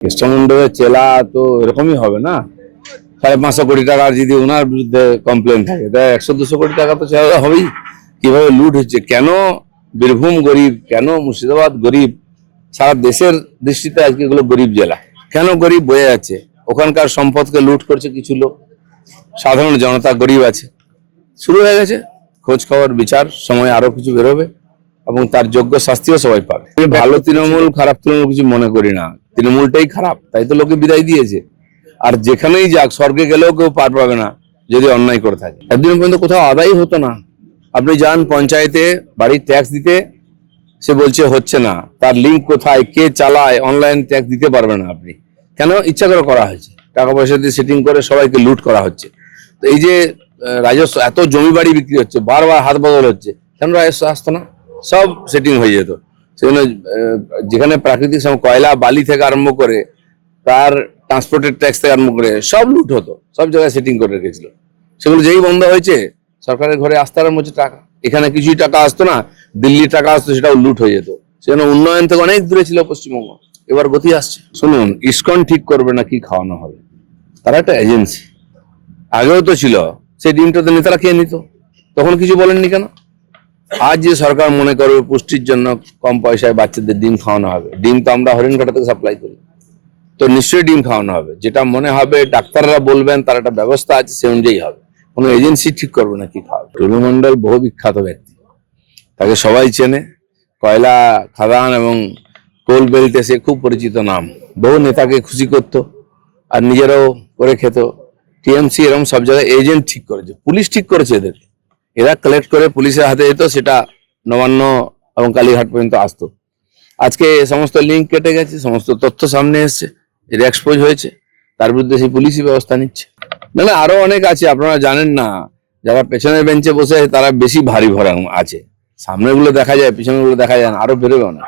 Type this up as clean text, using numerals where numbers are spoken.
কৃষ্ণমন্ডলের চেলা তো এরকমই হবে না। 550 কোটি টাকার যদি ওনার বিরুদ্ধে কমপ্লেন থাকে, তাই 100-200 কোটি টাকা তো চেলা হবেই। কিভাবে লুট হচ্ছে, কেন বীরভূম গরিব, কেন মুর্শিদাবাদ গরিব, সারা দেশের দৃষ্টিতে আজকে এগুলো গরিব জেলা। কেন গরিব বোঝা যাচ্ছে, ওখানকার সম্পদকে লুট করছে কিছু লোক, সাধারণ জনতা গরিব আছে। শুরু হয়ে গেছে খোঁজ খবর বিচার, সময় আরো কিছু বেরোবে এবং তার যোগ্য শাস্তিও সবাই পাবে। ভালো তৃণমূল খারাপ তৃণমূল কিছু মনে করি না, তৃণমূলটাই খারাপ, তাই তো লোকে বিদায় দিয়েছে। আর যেখানেই যাক, স্বর্গে গেলেও কেউ পার পাবে না যদি অন্যায় করে থাকে। একদিন পর্যন্ত কোথাও আদায় হতো না। আপনি যান পঞ্চায়েতে বাড়ির ট্যাক্স দিতে, সে বলছে হচ্ছে না, তার লিঙ্ক কোথায়, কে চালায়, অনলাইন ট্যাক্স দিতে পারবে না আপনি। কেন? ইচ্ছা করে করা হয়েছে, টাকা পয়সা দিয়ে সেটিং করে সবাইকে লুট করা হচ্ছে। তো এই যে রাজস্ব, এত জমি বাড়ি বিক্রি হচ্ছে, বারবার হাত বদল হচ্ছে, কেন রাজস্ব আসতো না? সব সেটিং হয়ে যেত। সেজন্য যেখানে প্রাকৃতিক কয়লা বালি থেকে আরম্ভ করে তার ট্রান্সপোর্টের ট্যাক্স থেকে আরম্ভ করে সব লুট হতো, সব জায়গায় সেটিং করে রেখেছিল। সেগুলো যেই বন্ধ হয়েছে, সরকারের ঘরে আসতে আরম্ভ হচ্ছে টাকা। এখানে কিছুই টাকা আসতো না, দিল্লি টাকা আসতো, সেটাও লুট হয়ে যেত। সেজন্য উন্নয়ন থেকে অনেক দূরে ছিল পশ্চিমবঙ্গ, এবার গতি আসছে। শুনুন, ইসকন ঠিক করবে না কি খাওয়ানো হবে, তারা একটা এজেন্সি। আগেও তো ছিল, সেই ডিমটা তো নেতারা খেয়ে নিত, তখন কিছু বলেননি কেন? আজ যে সরকার মনে করবে পুষ্টির জন্য কম পয়সায় বাচ্চাদের ডিম খাওয়ানো হবে, ডিম তো আমরা হরিণঘাটা থেকে সাপ্লাই করি, তো নিশ্চয়ই ডিম খাওয়ানো হবে। যেটা মনে হবে ডাক্তাররা বলবেন, তার একটা ব্যবস্থা আছে, সে অনুযায়ী হবে। কোনো এজেন্সি ঠিক করবে না কি খাওয়াবে। টুলু মন্ডল বহু বিখ্যাত ব্যক্তি, তাকে সবাই চেনে। কয়লা খাদান এবং কোল বেল্টে সে খুব পরিচিত নাম। বহু নেতাকে খুশি করত আর নিজেরাও করে খেত। টিএমসি এরকম সব জায়গায় এজেন্ট ঠিক করেছে, পুলিশ ঠিক করেছে এদের। এরা কালেক্ট করে পুলিশের হাতে যেত, সেটা নবান্ন এবং কালীঘাট পর্যন্ত আসতো। আজকে সমস্ত লিঙ্ক কেটে গেছে, সমস্ত তথ্য সামনে এসছে, এর এক্সপোজ হয়েছে, তার বিরুদ্ধে সেই পুলিশই ব্যবস্থা নিচ্ছে। না, আরো অনেক আছে, আপনারা জানেন না। যারা পেছনের বেঞ্চে বসে তারা বেশি ভারী ভরা আছে, সামনের গুলো দেখা যায়, পিছনের গুলো দেখা যায় না, আরো বেরোবে না।